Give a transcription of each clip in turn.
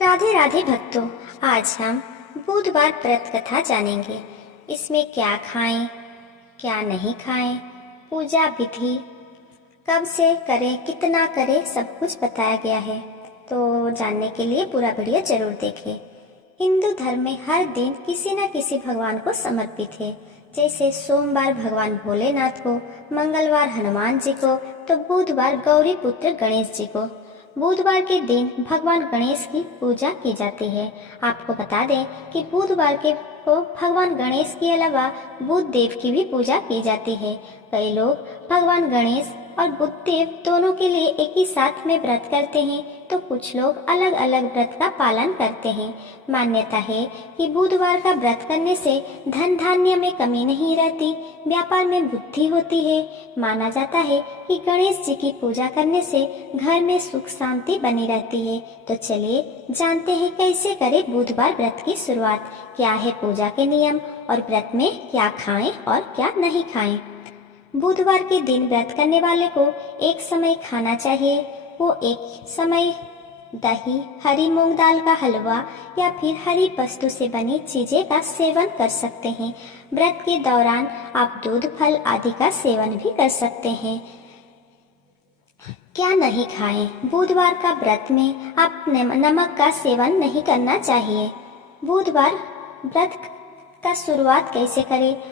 राधे राधे भक्तों, आज हम बुधवार व्रत कथा जानेंगे। इसमें क्या खाएं, क्या नहीं खाएं, पूजा विधि कब से करें, कितना करें, सब कुछ बताया गया है। तो जानने के लिए पूरा वीडियो जरूर देखें। हिंदू धर्म में हर दिन किसी न किसी भगवान को समर्पित है। जैसे सोमवार भगवान भोलेनाथ को, मंगलवार हनुमान जी को, तो बुधवार गौरी पुत्र गणेश जी को। बुधवार के दिन भगवान गणेश की पूजा की जाती है। आपको बता दें कि बुधवार के को भगवान गणेश के अलावा बुध देव की भी पूजा की जाती है। कई लोग भगवान गणेश और बुध देव दोनों के लिए एक ही साथ में व्रत करते हैं, तो कुछ लोग अलग अलग व्रत का पालन करते हैं। मान्यता है कि बुधवार का व्रत करने से धन धान्य में कमी नहीं रहती, व्यापार में वृद्धि होती है। माना जाता है कि गणेश जी की पूजा करने से घर में सुख शांति बनी रहती है। तो चलिए जानते हैं कैसे करें बुधवार व्रत की शुरुआत, क्या है पूजा के नियम और व्रत में क्या खाएं और क्या नहीं खाएं। बुधवार के दिन व्रत करने वाले को एक समय खाना चाहिए। वो एक समय दही, हरी मूंग दाल का हलवा या फिर हरी वस्तु से बनी चीजें का सेवन कर सकते हैं। व्रत के दौरान आप दूध, फल आदि का सेवन भी कर सकते हैं। क्या नहीं खाएं? बुधवार का व्रत में आप नमक का सेवन नहीं करना चाहिए। बुधवार व्रत का शुरुआत कैसे करें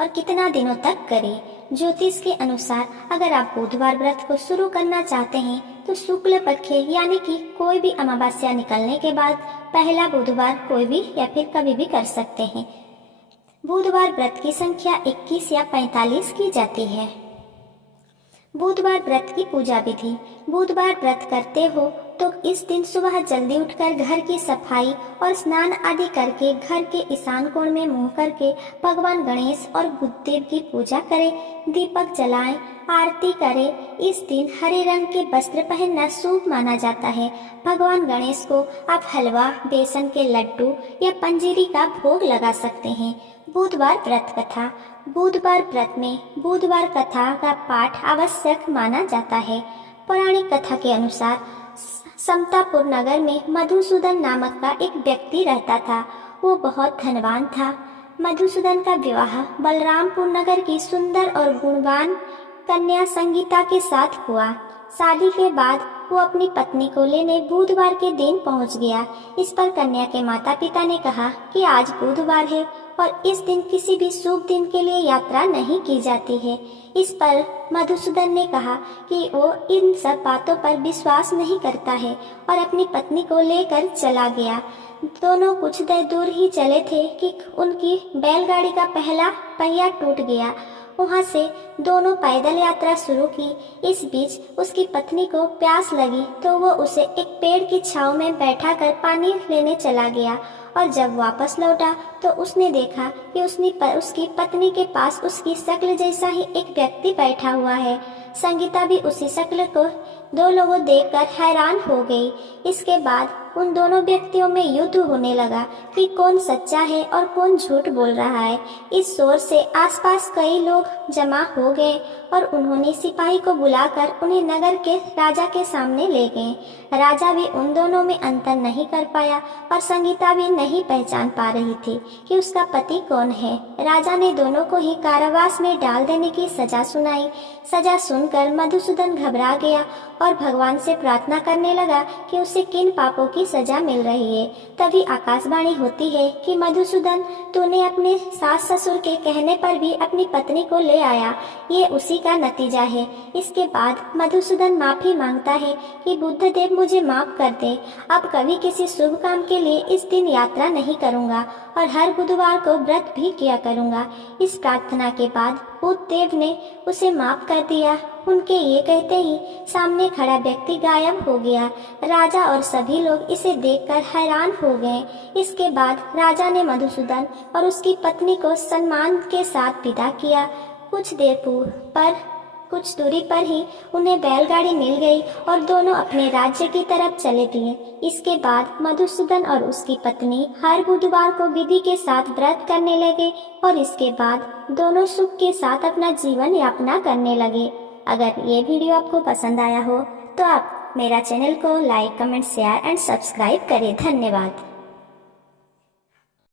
और कितना दिनों तक करें? ज्योतिष के अनुसार अगर आप बुधवार व्रत को शुरू करना चाहते हैं तो शुक्ल पक्ष यानी कि कोई भी अमावस्या निकलने के बाद पहला बुधवार कोई भी या फिर कभी भी कर सकते हैं। बुधवार व्रत की संख्या 21 या 45 की जाती है। बुधवार व्रत की पूजा विधि। बुधवार व्रत करते हो तो इस दिन सुबह जल्दी उठकर घर की सफाई और स्नान आदि करके घर के ईशान कोण में मुंह करके भगवान गणेश और बुधदेव की पूजा करें, दीपक जलाएं, आरती करें। इस दिन हरे रंग के वस्त्र पहनना शुभ माना जाता है। भगवान गणेश को आप हलवा, बेसन के लड्डू या पंजीरी का भोग लगा सकते हैं। बुधवार व्रत कथा। बुधवार व्रत में बुधवार कथा का पाठ आवश्यक माना जाता है। पौराणिक कथा के अनुसार समतापुर नगर में मधुसूदन नामक का एक व्यक्ति रहता था। वो बहुत धनवान था। मधुसूदन का विवाह बलरामपुर नगर की सुंदर और गुणवान कन्या संगीता के साथ हुआ। शादी के बाद वो अपनी पत्नी को लेने बुधवार के दिन पहुंच गया। इस पर कन्या के माता पिता ने कहा कि आज बुधवार है और इस दिन किसी भी शुभ दिन के लिए यात्रा नहीं की जाती है। इस पर मधुसूदन ने कहा कि वो इन सब बातों पर विश्वास नहीं करता है और अपनी पत्नी को लेकर चला गया। दोनों कुछ देर दूर ही चले थे कि उनकी बैलगाड़ी का पहला पहिया टूट गया। वहां से दोनों पैदल यात्रा शुरू की। इस बीच उसकी पत्नी को प्यास लगी तो वो उसे एक पेड़ की छांव में बैठाकर पानी लेने चला गया और जब वापस लौटा तो उसने देखा कि उसकी पत्नी के पास उसकी शक्ल जैसा ही एक व्यक्ति बैठा हुआ है। संगीता भी उसी शक्ल को दो लोगों देखकर हैरान हो गई। इसके बाद उन दोनों व्यक्तियों में युद्ध होने लगा कि कौन सच्चा है और कौन झूठ बोल रहा है। इस शोर से आसपास कई लोग जमा हो गए और उन्होंने सिपाही को बुलाकर उन्हें नगर के राजा के सामने ले गए। राजा भी उन दोनों में अंतर नहीं कर पाया और संगीता भी नहीं पहचान पा रही थी कि उसका पति कौन है। राजा ने दोनों को ही कारावास में डाल देने की सजा सुनाई। सजा सुनकर मधुसूदन घबरा गया और भगवान से प्रार्थना करने लगा कि उसे किन पापों की सजा मिल रही है। तभी आकाशवाणी होती है कि मधुसूदन, तूने अपने सास ससुर के कहने पर भी अपनी पत्नी को ले आया, ये उसी का नतीजा है। इसके बाद मधुसूदन माफी मांगता है कि बुद्धदेव मुझे माफ कर दे। अब कभी किसी शुभ काम के लिए इस दिन यात्रा नहीं करूंगा और हर बुधवार को व्रत भी किया करूंगा। इस प्रार्थना के बाद बुद्धदेव ने उसे माफ कर दिया। उनके ये कहते ही सामने खड़ा व्यक्ति गायब हो गया। राजा और सभी लोग इसे देखकर हैरान हो गए। इसके बाद राजा ने मधुसूदन और उसकी पत्नी को सम्मान के साथ विदा किया। कुछ दूरी पर ही उन्हें बैलगाड़ी मिल गई और दोनों अपने राज्य की तरफ चले दिए। इसके बाद मधुसूदन और उसकी पत्नी हर बुधवार को विधि के साथ व्रत करने लगे और इसके बाद दोनों सुख के साथ अपना जीवन यापना करने लगे। अगर ये वीडियो आपको पसंद आया हो तो आप मेरा चैनल को like, comment, share and subscribe करें। धन्यवाद।